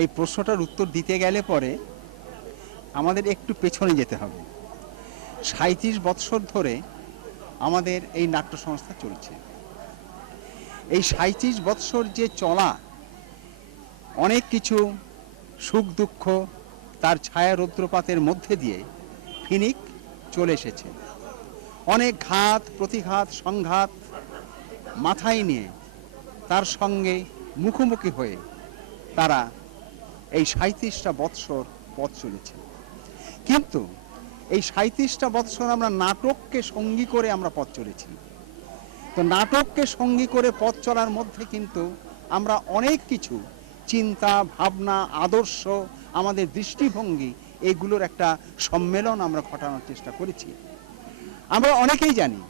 এই প্রশ্নটার উত্তর দিতে গেলে পরে আমাদের একটু পেছনে যেতে হবে। ৩৭ বৎসর ধরে আমাদের এই নাট্য সংস্থা চলছে। এই ৩৭ বৎসর যে চলা, অনেক কিছু সুখ দুঃখ তার ছায়া রৌদ্রপাতের মধ্যে দিয়ে ফিনিক চলে এসেছে। অনেক ঘাত প্রতিঘাত সংঘাত মাথায় নিয়ে তার সঙ্গে মুখোমুখি হয়ে তারা এই ৩৭টা বৎসর পথ চলেছে। কিন্তু এই ৩৭টা বৎসর আমরা নাটককে সঙ্গী করে আমরা পথ চলেছি। তো নাটককে সঙ্গী করে পথ চলার মধ্যে কিন্তু আমরা অনেক কিছু চিন্তা ভাবনা আদর্শ আমাদের দৃষ্টিভঙ্গি এগুলোর একটা সম্মেলন আমরা ঘটানোর চেষ্টা করেছি। আমরা অনেকেই জানি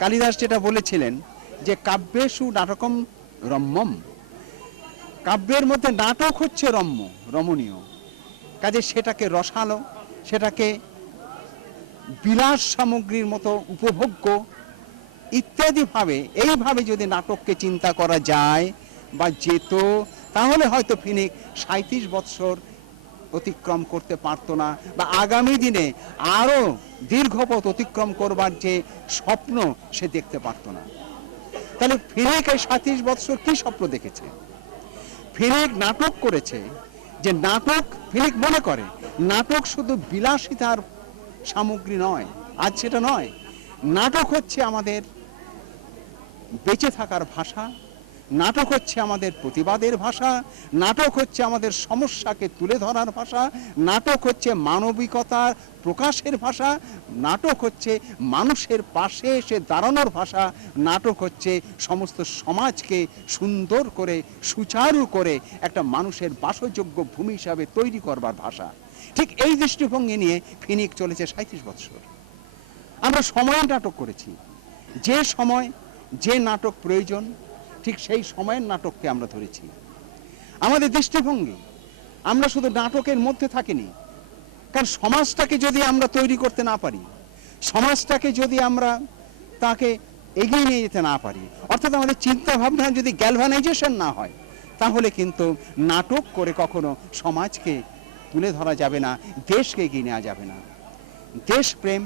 কালিদাস যেটা বলেছিলেন যে কাব্যেষু নাটকম রম্যম, কাব্যের মধ্যে নাটক হচ্ছে রমণীয়, কাজে সেটাকে রসালো, সেটাকে বিলাস সামগ্রীর মতো উপভোগ্য ইত্যাদিভাবে এইভাবে যদি নাটককে চিন্তা করা যায় বা যেত, তাহলে হয়তো ফিনিক ৩৭ বৎসর অতিক্রম করতে পারতো না, বা আগামী দিনে আরও দীর্ঘপথ অতিক্রম করবার যে স্বপ্ন সে দেখতে পারতো না। তাহলে ফিনিক এই ৩৭ বৎসর কি স্বপ্ন দেখেছে? ফিনিক নাটক করেছে, যে নাটক ফিনিক মনে করে নাটক শুধু বিলাসিতার সামগ্রী নয়, আজ সেটা নয়। নাটক হচ্ছে আমাদের বেঁচে থাকার ভাষা, নাটক হচ্ছে আমাদের প্রতিবাদের ভাষা, নাটক হচ্ছে আমাদের সমস্যাকে তুলে ধরার ভাষা, নাটক হচ্ছে মানবিকতার প্রকাশের ভাষা, নাটক হচ্ছে মানুষের পাশে এসে দাঁড়ানোর ভাষা, নাটক হচ্ছে সমস্ত সমাজকে সুন্দর করে সুচারু করে একটা মানুষের বাসযোগ্য ভূমি হিসাবে তৈরি করবার ভাষা। ঠিক এই দৃষ্টিভঙ্গি নিয়ে ফিনিক চলেছে ৩৭ বৎসর। আমরা সময়ের নাটক করেছি, যে সময় যে নাটক প্রয়োজন ঠিক সেই সময়ের নাটককে আমরা ধরেছি। আমাদের দৃষ্টিভঙ্গি, আমরা শুধু নাটকের মধ্যে থাকিনি, কারণ সমাজটাকে যদি আমরা তৈরি করতে না পারি, সমাজটাকে যদি আমরা তাকে এগিয়ে নিয়ে যেতে না পারি, অর্থাৎ আমাদের চিন্তা ভাবনা যদি গ্যালভানাইজেশন না হয়, তাহলে কিন্তু নাটক করে কখনো সমাজকে তুলে ধরা যাবে না, দেশকে এগিয়ে নেওয়া যাবে না। দেশপ্রেম,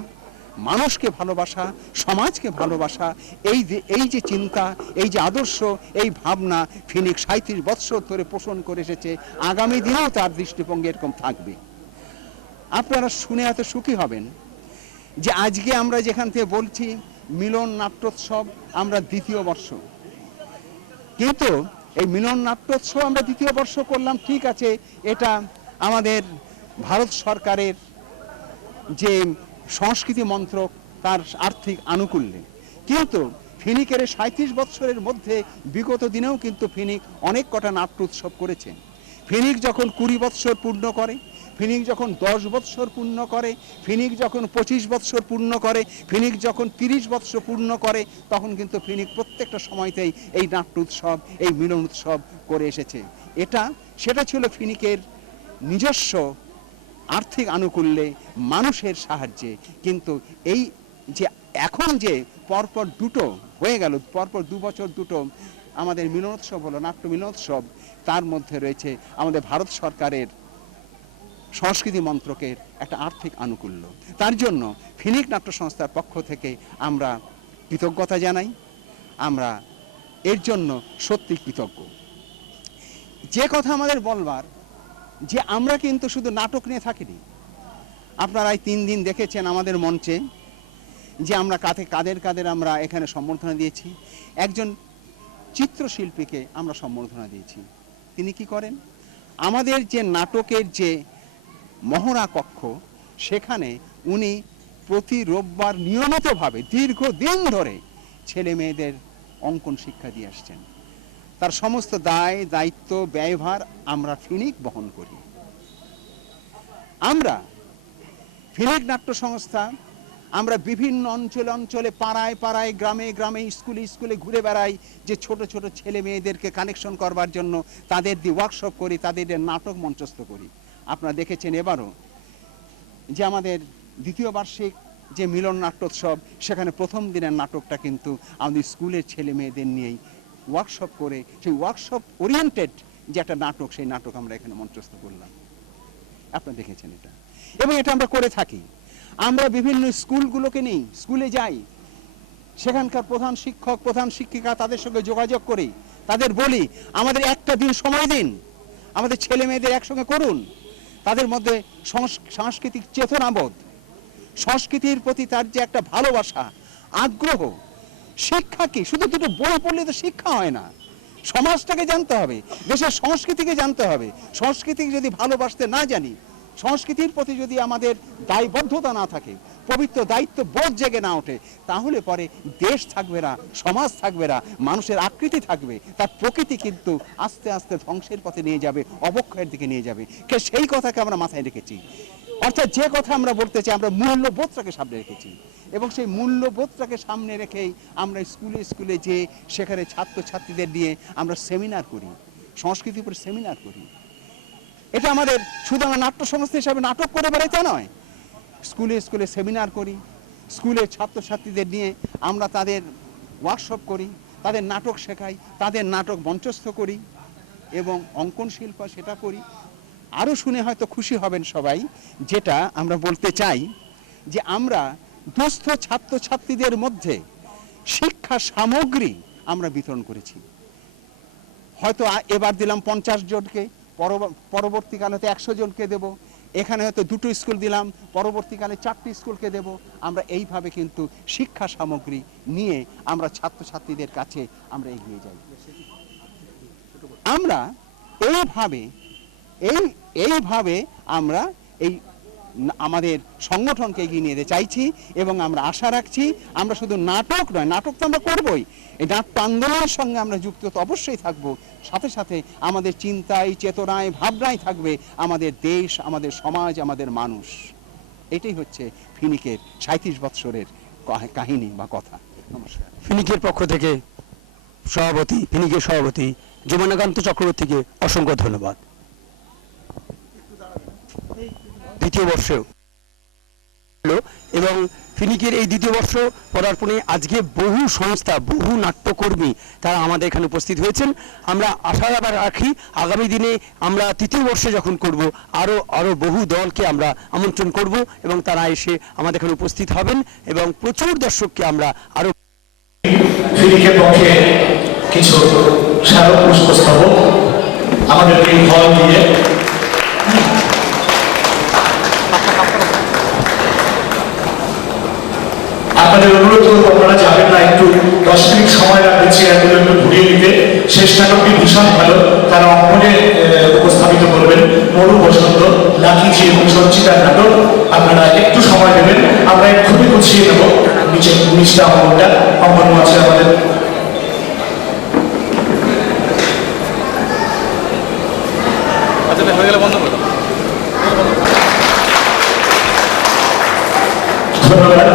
মানুষকে ভালোবাসা, সমাজকে ভালোবাসা, এই যে চিন্তা, এই যে আদর্শ, এই ভাবনা ফিনিক ৩৭ বৎসর ধরে পোষণ করে এসেছে, আগামী দিনেও তার দৃষ্টিভঙ্গি এরকম থাকবে। আপনারা শুনে এত সুখী হবেন যে আজকে আমরা যেখান থেকে বলছি মিলন নাট্যোৎসব আমরা দ্বিতীয় বর্ষ, কিন্তু এই মিলন নাট্যোৎসব আমরা দ্বিতীয় বর্ষ করলাম, ঠিক আছে, এটা আমাদের ভারত সরকারের যে সংস্কৃতি মন্ত্রক তার আর্থিক আনুকূল্যে, কিন্তু ফিনিকের ৩৭ বৎসরের মধ্যে বিগত দিনেও কিন্তু ফিনিক অনেক কটা নাট্য উৎসব করেছে। ফিনিক যখন ২০ বৎসর পূর্ণ করে, ফিনিক যখন ১০ বৎসর পূর্ণ করে, ফিনিক যখন ২৫ বৎসর পূর্ণ করে, ফিনিক যখন ৩০ বৎসর পূর্ণ করে, তখন কিন্তু ফিনিক প্রত্যেকটা সময়তেই এই নাট্য উৎসব, এই মিলন উৎসব করে এসেছে। সেটা ছিল ফিনিকের নিজস্ব আর্থিক আনুকূল্যে, মানুষের সাহায্যে। কিন্তু এই যে এখন যে পরপর দুটো হয়ে গেল, পরপর ২ বছর দুটো আমাদের মিলনোৎসব হলো, নাট্য মিলনোৎসব, তার মধ্যে রয়েছে আমাদের ভারত সরকারের সংস্কৃতি মন্ত্রকের একটা আর্থিক আনুকূল্য। তার জন্য ফিনিক নাট্য সংস্থার পক্ষ থেকে আমরা কৃতজ্ঞতা জানাই, আমরা এর জন্য সত্যি কৃতজ্ঞ। যে কথা আমাদের বলবার, যে আমরা কিন্তু শুধু নাটক নিয়ে থাকিনি। আপনারা এই ৩ দিন দেখেছেন আমাদের মঞ্চে যে আমরা কাদের আমরা এখানে সম্বর্ধনা দিয়েছি। একজন চিত্রশিল্পীকে আমরা সম্বর্ধনা দিয়েছি। তিনি কি করেন, আমাদের যে নাটকের যে মহড়া কক্ষ, সেখানে উনি প্রতি রোববার নিয়মিতভাবে দীর্ঘদিন ধরে ছেলে মেয়েদের অঙ্কন শিক্ষা দিয়ে আসছেন। তার সমস্ত দায় দায়িত্ব ব্যয়ভার আমরা ফিনিক বহন করি। আমরা ফিনিক নাট্য সংস্থা আমরা বিভিন্ন অঞ্চলে অঞ্চলে, পাড়ায় পাড়ায়, গ্রামে গ্রামে, স্কুলে স্কুলে ঘুরে বেড়াই, যে ছোট ছোট ছেলে মেয়েদেরকে কানেকশন করবার জন্য তাদের দিয়ে ওয়ার্কশপ করি, তাদের নাটক মঞ্চস্থ করি। আপনারা দেখেছেন এবারও যে আমাদের দ্বিতীয় বার্ষিক যে মিলন নাট্যোৎসব, সেখানে প্রথম দিনের নাটকটা কিন্তু আমাদের স্কুলের ছেলে মেয়েদের নিয়েই ওয়ার্কশপ করে, সেই ওয়ার্কশপ ওরিয়েন্টেড যে একটা নাটক, সেই নাটক আমরা এখানে মঞ্চস্থ করলাম। আপনারা দেখেছেন এটা, এবং এটা আমরা করে থাকি। আমরা বিভিন্ন স্কুলগুলোকে নিই, স্কুলে যাই, সেখানকার প্রধান শিক্ষক, প্রধান শিক্ষিকা, তাদের সঙ্গে যোগাযোগ করি, তাদের বলি আমাদের একটা দিন সময় দিন, আমাদের ছেলে মেয়েদের একসঙ্গে করুন। তাদের মধ্যে সাংস্কৃতিক চেতনাবোধ, সংস্কৃতির প্রতি তার যে একটা ভালোবাসা, আগ্রহ। শিক্ষা কি শুধু দুটো বই পড়লে তো শিক্ষা হয় না, সমাজটাকে জানতে হবে, দেশের সংস্কৃতিকে জানতে হবে। সংস্কৃতিকে যদি ভালোবাসতে না জানি, সংস্কৃতির প্রতি যদি আমাদের দায়বদ্ধতা না থাকে, পবিত্র দায়িত্ব বোধ জেগে না ওঠে, তাহলে পরে দেশ থাকবে না, সমাজ থাকবে না, মানুষের আকৃতি থাকবে, তার প্রকৃতি কিন্তু আস্তে আস্তে ধ্বংসের পথে নিয়ে যাবে, অবক্ষয়ের দিকে নিয়ে যাবে। সেই কথাকে আমরা মাথায় রেখেছি। অর্থাৎ যে কথা আমরা বলতে চাই, আমরা মূল্যবোধটাকে সামনে রেখেছি, এবং সেই মূল্যবোধটাকে সামনে রেখেই আমরা স্কুলে স্কুলে যে সেখানে ছাত্রছাত্রীদের নিয়ে আমরা সেমিনার করি, সংস্কৃতির উপর সেমিনার করি। এটা আমাদের শুধু আমরা নাট্য সংস্থা হিসাবে নাটক করে বেড়াই তা নয়, স্কুলে স্কুলে সেমিনার করি, স্কুলের ছাত্রছাত্রীদের নিয়ে আমরা তাদের ওয়ার্কশপ করি, তাদের নাটক শেখাই, তাদের নাটক মঞ্চস্থ করি, এবং অঙ্কন শিল্প সেটা করি। আরও শুনে হয়তো খুশি হবেন সবাই, যেটা আমরা বলতে চাই যে আমরা দুস্থ ছাত্রছাত্রীদের মধ্যে শিক্ষা সামগ্রী আমরা বিতরণ করেছি। হয়তো এবার দিলাম 50 জনকে, পরবর্তীকালে হয়তো 100 জনকে দেব। এখানে হয়তো 2টো স্কুল দিলাম, পরবর্তীকালে 4টি স্কুলকে দেব। আমরা এইভাবে কিন্তু শিক্ষা সামগ্রী নিয়ে আমরা ছাত্রছাত্রীদের কাছে আমরা এগিয়ে যাই। আমরা এইভাবে আমরা এই আমাদের সংগঠনকে এগিয়ে নিয়ে যেতে চাইছি, এবং আমরা আশা রাখছি আমরা শুধু নাটক নয়, নাটক তো আমরা করবই, এই নাট্য আন্দোলনের সঙ্গে আমরা যুক্ত তো অবশ্যই থাকব, সাথে সাথে আমাদের চিন্তায়, চেতনায়, ভাবনায় থাকবে আমাদের দেশ, আমাদের সমাজ, আমাদের মানুষ। এটাই হচ্ছে ফিনিকের 37 বৎসরের কাহিনী বা কথা। নমস্কার। ফিনিকের পক্ষ থেকে ফিনিকের সভাপতি যমুনাকান্ত চক্রবর্তীকে অসংখ্য ধন্যবাদ। দ্বিতীয় বর্ষ এবং ফিনিকের এই দ্বিতীয় বর্ষ পদার্পণে আজকে বহু সংস্থা, বহু নাট্যকর্মী তারা আমাদের এখানে উপস্থিত হয়েছেন। আমরা আশা রাখি আগামী দিনে আমরা তৃতীয় বর্ষে যখন করব, আরও বহু দলকে আমরা আমন্ত্রণ করব, এবং তারা এসে আমাদের এখানে উপস্থিত হবেন, এবং প্রচুর দর্শককে আমরা আরও ফিনিকের পক্ষে কিছু স্মারক পুষ্পস্তবক আমাদের এই হল দিয়ে আপনাদের অনুরোধ করবো, আপনারা যাবেন না, একটু 10 মিনিট সময় রাখবেন চেয়ারগুলো একটু ঘুরিয়ে নিতে। শেষ নাটকটি ভীষণ ভালো, তারা অঙ্কনে উপস্থাপিত করবেন মরু বসন্ত, লাকিজি এবং সঞ্চিতার নাটক। আপনারা একটু সময় দেবেন, আমরা এক্ষুনি গুছিয়ে নেব নিচটা অঙ্কন আছে আমাদের। ধন্যবাদ।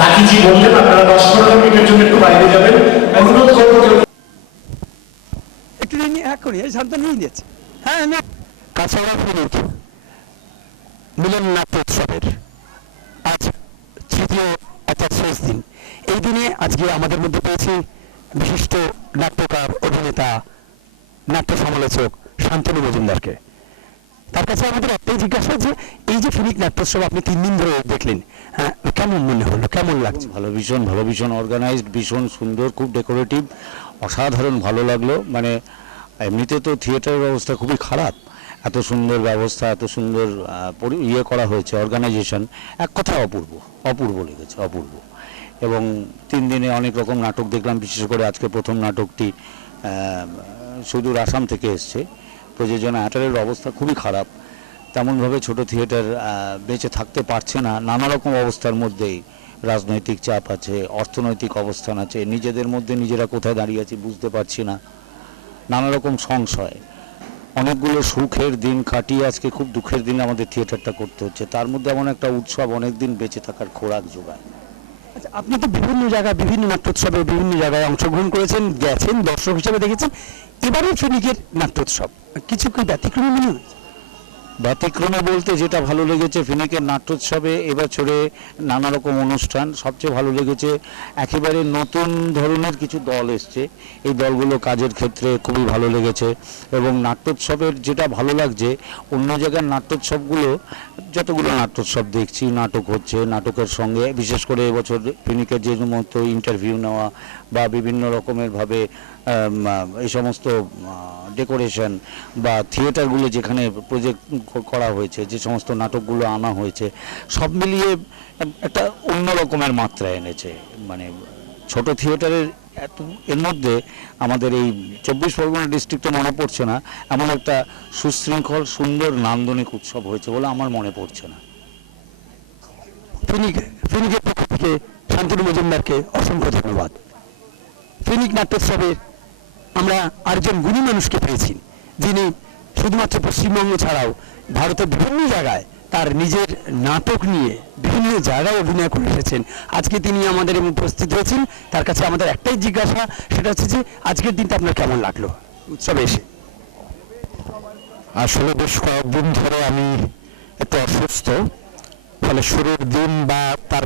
লাকিজি বললেন আপনারা 10-15 মিনিটের জন্য একটু বাইরে যাবেন, অনুরোধ করবো একটু এখনই এই শান্ত নিয়ে নিয়েছে। হ্যাঁ, আমি কাছাড়া ফিনিক মিলন নাট্যোৎসবের আজ তৃতীয় অর্থাৎ শেষ দিন। এই দিনে আজকে আমাদের মধ্যে পেয়েছি বিশিষ্ট নাট্যকার, অভিনেতা, নাট্য সমালোচক শান্তনু মজুমদারকে। তার কাছে আমাদের একটাই জিজ্ঞাসা যে এই যে ফিনিক নাট্যোৎসব আপনি 3 দিন ধরে দেখলেন, হ্যাঁ, কেমন মনে হলো, কেমন লাগছে? ভালো, ভীষণ ভালো, ভীষণ অর্গানাইজড, ভীষণ সুন্দর, খুব ডেকোরেটিভ, অসাধারণ ভালো লাগলো। মানে এমনিতে তো থিয়েটারের ব্যবস্থা খুবই খারাপ, এত সুন্দর ব্যবস্থা, এত সুন্দর ইয়ে করা হয়েছে, অর্গানাইজেশন, এক কথা অপূর্ব, অপূর্ব লেগেছে, অপূর্ব। এবং 3 দিনে অনেক রকম নাটক দেখলাম, বিশেষ করে আজকে প্রথম নাটকটি সুদূর আসাম থেকে এসছে। প্রযোজনা থিয়েটারের অবস্থা খুবই খারাপ, তেমনভাবে ছোট থিয়েটার বেঁচে থাকতে পারছে না, নানা রকম অবস্থার মধ্যেই। রাজনৈতিক চাপ আছে, অর্থনৈতিক অবস্থান আছে, নিজেদের মধ্যে নিজেরা কোথায় দাঁড়িয়ে আছি বুঝতে পারছি না, নানা রকম সংশয়। অনেকগুলো সুখের দিন কাটিয়ে আজকে খুব দুঃখের দিন আমাদের থিয়েটারটা করতে হচ্ছে। তার মধ্যে এমন একটা উৎসব অনেক দিন বেঁচে থাকার খোরাক যোগায়। আচ্ছা, আপনি তো বিভিন্ন জায়গায়, বিভিন্ন নাট্যোৎসবে বিভিন্ন জায়গায় অংশগ্রহণ করেছেন, গেছেন, দর্শক হিসেবে দেখেছেন। এবারে ফিনিকের নাট্যোৎসব কিছু কি ব্যতিক্রমী মনে হয়েছে? ব্যতিক্রমে বলতে যেটা ভালো লেগেছে ফিনিকের নাট্যোৎসবে এবছরে নানা রকম অনুষ্ঠান, সবচেয়ে ভালো লেগেছে একেবারে নতুন ধরনের কিছু দল এসছে, এই দলগুলো কাজের ক্ষেত্রে খুবই ভালো লেগেছে। এবং নাট্যোৎসবের যেটা ভালো লাগছে, অন্য জায়গার নাট্যোৎসবগুলো, যতগুলো নাট্যোৎসব দেখছি নাটক হচ্ছে, নাটকের সঙ্গে বিশেষ করে এবছর ফিনিকের যে মতো ইন্টারভিউ নেওয়া বা বিভিন্ন রকমের ভাবে এই সমস্ত ডেকোরেশন বা থিয়েটারগুলো যেখানে প্রজেক্ট করা হয়েছে, যে সমস্ত নাটকগুলো আনা হয়েছে, সব মিলিয়ে একটা অন্য রকমের মাত্রা এনেছে। মানে ছোট থিয়েটারের এর মধ্যে আমাদের এই 24 পরগনা ডিস্ট্রিক্টে মনে পড়ছে না এমন একটা সুশৃঙ্খল সুন্দর নান্দনিক উৎসব হয়েছে বলে আমার মনে পড়ছে না। ফিনিকের পক্ষ থেকে শান্তনু মজুমদারকে অসংখ্য ধন্যবাদ। ফিনিক নাট্যোৎসবে আমরা আরেকজন গুণী মানুষকে পেয়েছি, যিনি শুধুমাত্র পশ্চিমবঙ্গ ছাড়াও ভারতের বিভিন্ন জায়গায় তার নিজের নাটক নিয়ে বিভিন্ন জায়গায় অভিনয় করে এসেছেন। আজকে তিনি আমাদের উপস্থিত হয়েছেন, তার কাছে আমাদের একটাই জিজ্ঞাসা, সেটা হচ্ছে যে আজকের দিনটা আপনার কেমন লাগলো উৎসবে এসে? আসলে বেশ কয়েকদিন ধরে আমি একটু অসুস্থ, ফলে শুরুর দিন বা তার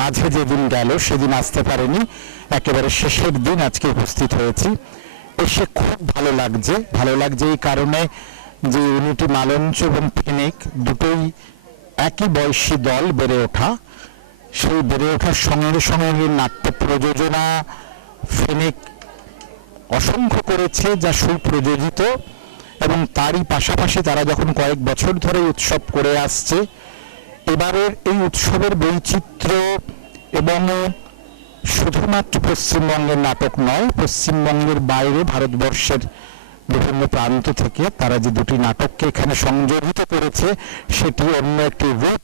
মাঝে যেদিন গেল সেদিন আসতে পারিনি, একেবারে শেষের দিন আজকে উপস্থিত হয়েছি। এসে খুব ভালো লাগছে এই কারণে যে ইউনিটি মালঞ্চ এবং ফিনিক দুটোই একই বয়সী দল বেড়ে ওঠা, সেই বেড়ে ওঠার সঙ্গে সঙ্গে নাট্য প্রযোজনা ফিনিক অসংখ্য করেছে, যা সুপ্রযোজিত, এবং তারই পাশাপাশি তারা যখন কয়েক বছর ধরে উৎসব করে আসছে, এবারের এই উৎসবের বৈচিত্র্য এবং শুধুমাত্র পশ্চিমবঙ্গের নাটক নয়, পশ্চিমবঙ্গের বাইরে ভারতবর্ষের বিভিন্ন প্রান্ত থেকে তারা যে দুটি নাটককে এখানে সংযোজিত করেছে, সেটি অন্য একটি রূপ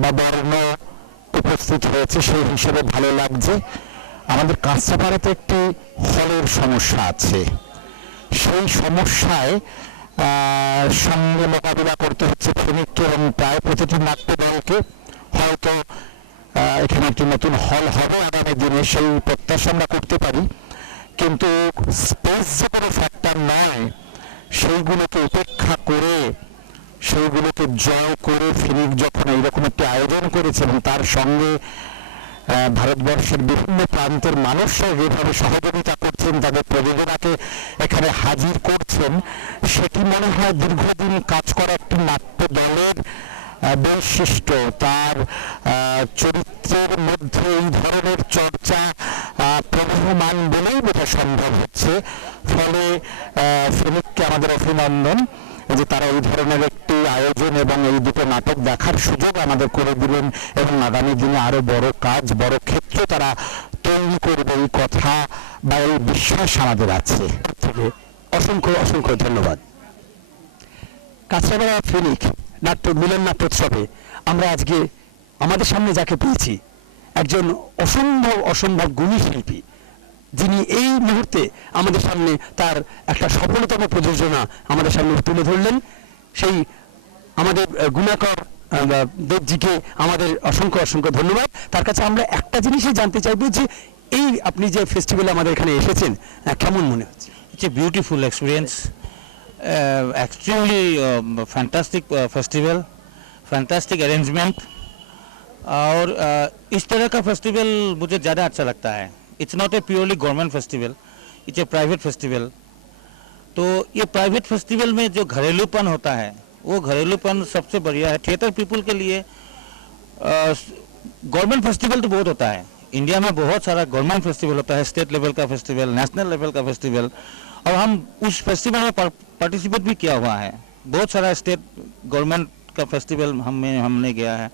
বা বর্ণ উপস্থিত হয়েছে, সেই হিসেবে ভালো লাগছে। আমাদের কাঁচরাপাড়াতে একটি হলের সমস্যা আছে, সেই সমস্যায় সঙ্গে মোকাবিলা করতে হচ্ছে ফিনিককে এবং প্রায় প্রতিটি নাট্য দলকে। হয়তো এখানে একটি নতুন হল হবে আগামী দিনে, সেই প্রত্যাশা আমরা করতে পারি, কিন্তু স্পেস যে কোনো ফ্যাক্টর নয়, সেইগুলোকে উপেক্ষা করে, সেইগুলোকে জয় করে ফিনিক যখন এইরকম একটি আয়োজন করেছে এবং তার সঙ্গে ভারতবর্ষের বিভিন্ন প্রান্তের মানুষরা যেভাবে সহযোগিতা করছেন, তাদের প্রযোজনাকে এখানে হাজির করছেন, সেটি মনে হয় দীর্ঘদিন কাজ করা একটি নাট্য দলের বৈশিষ্ট্য। তার চরিত্রের মধ্যে এই ধরনের চর্চা প্রবহমান বলেই বোঝা সম্ভব হচ্ছে। ফলে ফিনিককে আমাদের অভিনন্দন যে তারা এই ধরনের একটি আয়োজন এবং এই দুটো নাটক দেখার সুযোগ আমাদের করে দিলেন, এবং আগামী দিনে আরো বড় কাজ, বড় ক্ষেত্র তারা তৈরি করবে, এই কথা বা এই বিশ্বাস আমাদের আছে। থেকে অসংখ্য অসংখ্য ধন্যবাদ। কাঁচরাপাড়া ফিনিক মিলন নাট্যোৎসবে আমরা আজকে আমাদের সামনে যাকে পেয়েছি, একজন অসম্ভব গুণী শিল্পী, যিনি এই মুহূর্তে আমাদের সামনে তার একটা সফলতম প্রযোজনা আমাদের সামনে তুলে ধরলেন। সেই আমাদের গুণাকর দেবজিকে আমাদের অসংখ্য ধন্যবাদ। তার কাছে আমরা একটা জিনিসই জানতে চাইবো যে এই আপনি যে ফেস্টিভ্যালে আমাদের এখানে এসেছেন, কেমন মনে হচ্ছে? It's a beautiful experience, extremely fantastic festival, fantastic arrangement, और इस तरह का फेस्टिवल मुझे ज़्यादा अच्छा लगता है। It's not a purely government festival, it's a private festival. तो ये प्राइवेट फेस्टिवल में जो घरेलूपन होता है, वो घरेलूपन सबसे बढ़िया है। थिएटर पीपल के लिए गवर्नमेंट फेस्टिवल तो बहुत होता है, इंडिया में बहुत सारा गवर्नमेंट फेस्टिवल होता है, स्टेट लेवल का फेस्टिवल, नेशनल लेवल का फेस्टिवल, और हम उस फेस्टिवल में पार्टिसिपेट भी किया हुआ है। बहुत सारा स्टेट गवर्नमेंट का फेस्टिवल हमने गया है,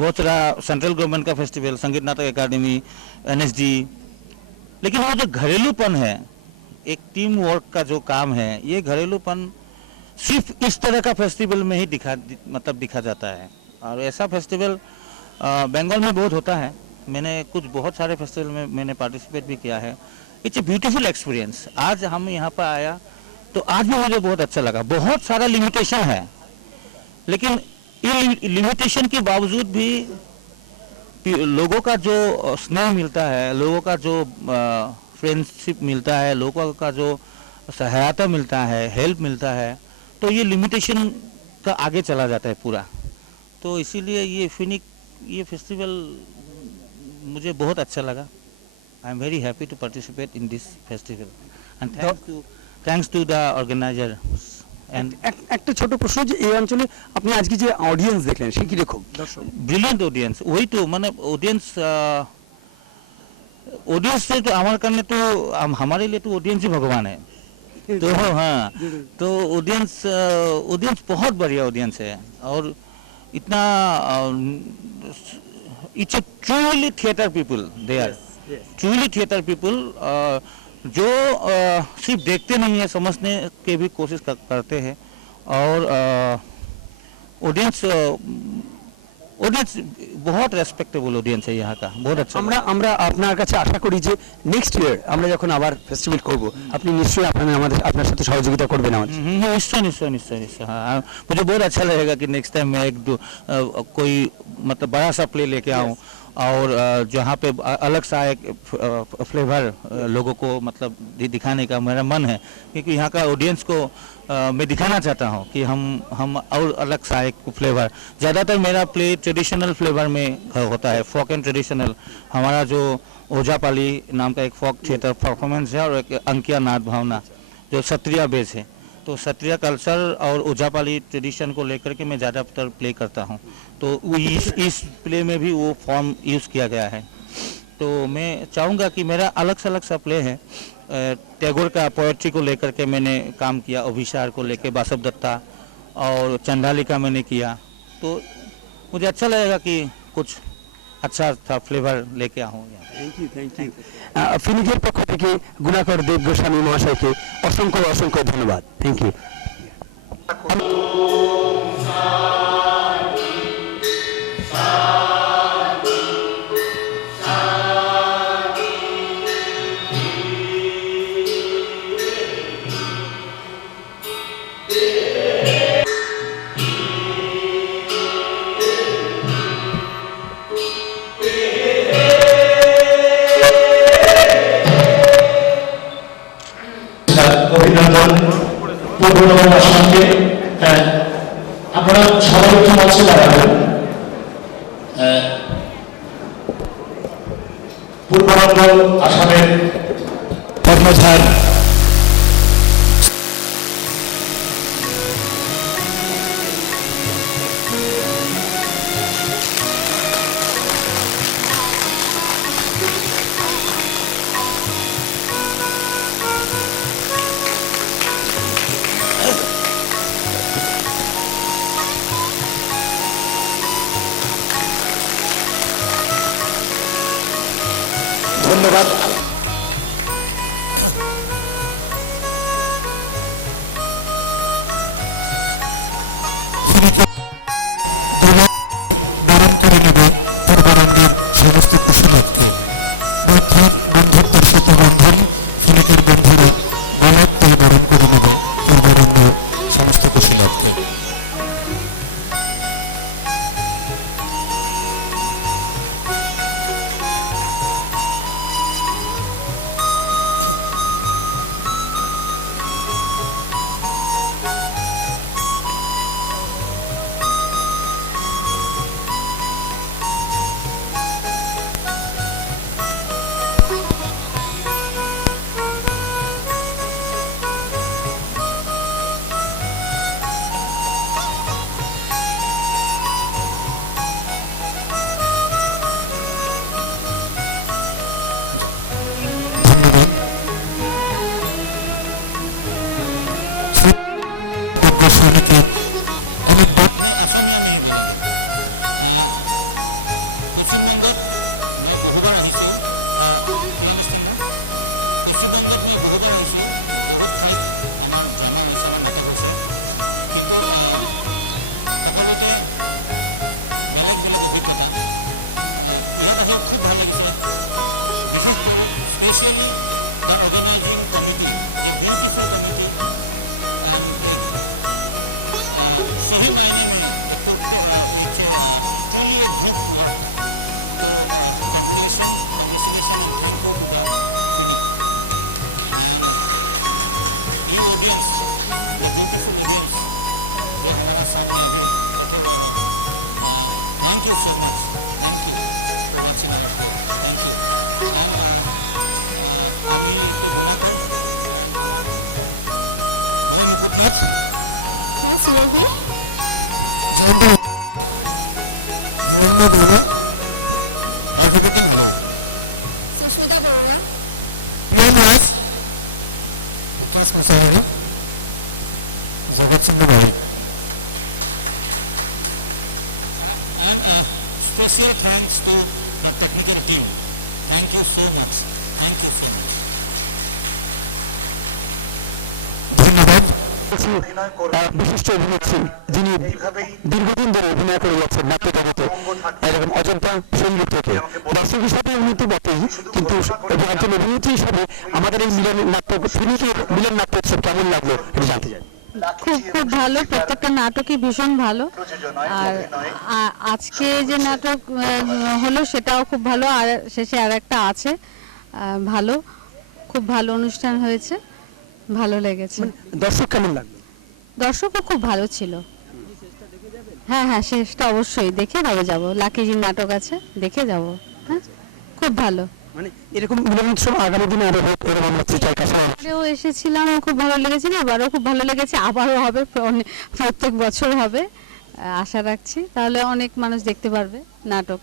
बहुत सारा सेंट्रल गवर्नमेंट का फेस्टिवल, संगीत नाटक अकादमी, NSD। लेकिन वो जो घरेलूपन है, एक टीम वर्क का जो काम है, ये घरेलूपन सिर्फ इस तरह का फेस्टिवल में ही दिखा जाता है। और ऐसा फेस्टिवल बंगाल में बहुत होता है, मैंने बहुत सारे फेस्टिवल में मैंने पार्टिसिपेट भी किया है। It's a beautiful experience. आज हम यहाँ पर आया तो आज भी मुझे बहुत अच्छा लगा। बहुत सारा लिमिटेशन है, लेकिन ये लिमिटेशन के बावजूद भी लोगों का जो स्नेह मिलता है, लोगों का जो फ्रेंडशिप मिलता है, लोगों का जो सहायता मिलता है, हेल्प मिलता है, तो ये लिमिटेशन का आगे चला जाता है पूरा। तो इसीलिए ये फेस्टिवल मुझे बहुत अच्छा लगा। I am very happy to participate in this festival and thanks to the organiser. একটা ছোট প্রশ্ন, যে এই অঞ্চলে আপনি আজকে যে অডিয়েন্স দেখলেন সে কি রকম দর্শক? ব্রিলিয়েন্ট অডিয়েন্স, वही तो মানে ऑडियंस से तो हमारे करने तो हमारे लिए तो ऑडियंस ही भगवान है। तो हाँ, तो ऑडियंस बहुत बढ़िया ऑडियंस है और इतना it's truly theatre people, they are truly theatre people जो सिर्फ देखते नहीं है, समझने के भी कोशिश करते हैं। और ऑडियंस बहुत रेस्पेक्टेबल ऑडियंस है यहाँ का, बहुत अच्छा। আমরা আপনার কাছে আশা করি যে নেক্সট ইয়ার আমরা যখন আবার ফেস্টিভ্যাল করব আপনি নিশ্চয়ই আপনার সাথে সহযোগিতা করবেন আমাদের। निश्चय निश्चय निश्चय निश्चय। हाँ, मुझे बहुत अच्छा लगेगा कि नेक्स्ट टाइम मैं कोई मतलब बड़ा सा प्ले लेके आऊँ और जहाँ पे अलग सा एक फ्लेवर लोगों को मतलब दिखाने का मेरा मन है, क्योंकि यहाँ का ऑडियंस को मैं दिखाना चाहता हूँ कि हम और अलग सा एक फ्लेवर। ज़्यादातर मेरा प्ले ट्रेडिशनल फ्लेवर में होता है, फोक एंड ट्रेडिशनल। हमारा जो ओझापाली नाम का एक फोक थिएटर परफॉर्मेंस है और एक अंकिया नाद भावना जो क्षत्रिय बेस है। तो क्षत्रिय कल्चर और ओझापाली ट्रेडिशन को लेकर के मैं ज़्यादातर प्ले करता हूँ। तो इस प्ले में भी वो फॉर्म यूज़ किया गया है। तो मैं चाहूँगा कि मेरा अलग सा प्ले है। टैगोर का पोएट्री को लेकर के मैंने काम किया, अभिसार को लेकर बासव दत्ता और चंडालिका मैंने किया। तो मुझे अच्छा लगेगा कि कुछ अच्छा था फ्लेवर लेके आऊँ। Thank you. ফিনিকের পক্ষ থেকে গুণাকর দেব গোস্বামী মহাশয়কে অসংখ্য অসংখ্য ধন্যবাদ। Thank you. অভিনন্দন পূর্বনগর আসামকে। আপনারা সবাই একটু মঞ্চে দাঁড়াবেন। পূর্বনগর আসামের কর্মধার ধন্যবাদ। your name? Everything wrong. Susmita Varma Your name? Mukesh Musahari. Jagat Singh Bhai. And special thanks to the technical team. Thank you so much. Thank you so much. ধন্যবাদ। বিশিষ্ট অভিনেত্রী যিনি দীর্ঘদিন ধরে অভিনয় করে যাচ্ছেন নাট্য জগতে, এরকম অজন্তা সঙ্গীত থেকে দর্শক হিসাবে উনি তো বটেই, কিন্তু একজন অভিনেত্রী হিসাবে আমাদের এই মিলন নাট্য ফিনিকের মিলন নাট্যোৎসব কেমন লাগলো এটা জানতে চাই। খুব খুব ভালো, প্রত্যেকটা নাটকই ভীষণ ভালো। আর আজকে যে নাটক হলো সেটাও খুব ভালো, আর শেষে আর একটা আছে ভালো, খুব ভালো অনুষ্ঠান হয়েছে, ভালো লেগেছে। দর্শক কেমন লাগলো? দর্শকও খুব ভালো ছিল। হ্যাঁ হ্যাঁ, শেষটা অবশ্যই দেখে তবে যাব, লাকিজির নাটক আছে, দেখে যাব। হ্যাঁ, খুব ভালো। মানে এরকম মিলনোৎসব আগামী দিনে আরো হোক, এরকম আমরা চাই। আগেও এসেছিলাম, খুব ভালো লেগেছিল, এবারও খুব ভালো লেগেছে, আবারও হবে, প্রত্যেক বছর হবে আশা রাখছি। তাহলে অনেক মানুষ দেখতে পারবে নাটক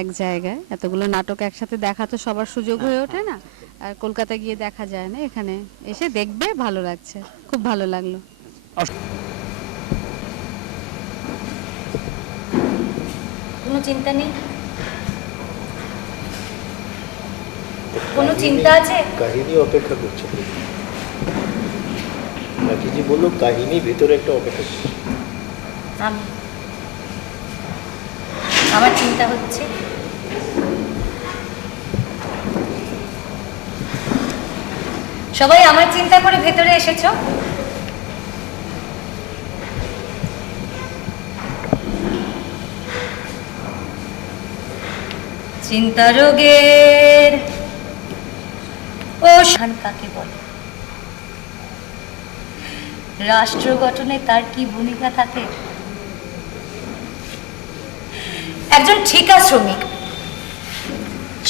এক জায়গায়। এতগুলো নাটক একসাথে দেখা তো সবার সুযোগ হয়ে ওঠে না, আর কলকাতা গিয়ে দেখা যায় না, এখানে এসে দেখবে, ভালো লাগছে, খুব ভালো লাগলো। কোনো চিন্তা নেই, কোনো চিন্তা আছে? কাহিনী অপেক্ষা করছে, লাকিজি বললো কাহিনী ভেতরে একটা অপেক্ষা করছে। আমার চিন্তা হচ্ছে সবাই আমার চিন্তা করে ভেতরে এসেছো। চিন্তা রোগের ওষুধ কাকে বলে? রাষ্ট্র গঠনে তার কি ভূমিকা থাকে? একজন ঠিকা শ্রমিক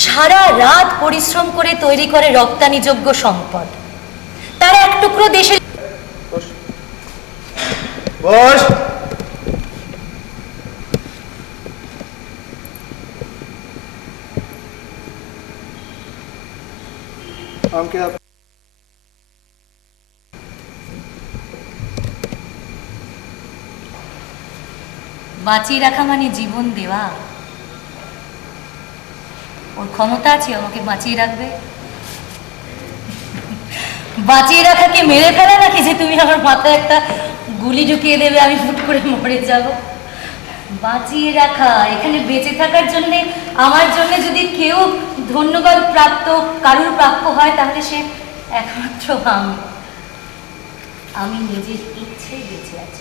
সারা রাত পরিশ্রম করে তৈরি করে রপ্তানিযোগ্য সম্পদ, তার এক টুকরো দেশে বস আমাকে বাঁচিয়ে রাখা মানে জীবন দেওয়া। ওর ক্ষমতা আছে আমাকে বাঁচিয়ে রাখবে? বাঁচিয়ে রাখাকে মেরে ফেলা নাকি যে তুমি আমার মাথায় একটা গুলি ঢুকিয়ে দেবে, আমি ফুট করে মরে যাব? বাঁচিয়ে রাখা, এখানে বেঁচে থাকার জন্য আমার জন্য যদি কেউ ধন্যবাদ প্রাপ্ত কারুর প্রাপ্য হয় তাহলে সে একমাত্র আমি নিজের ইচ্ছে বেঁচে আছি।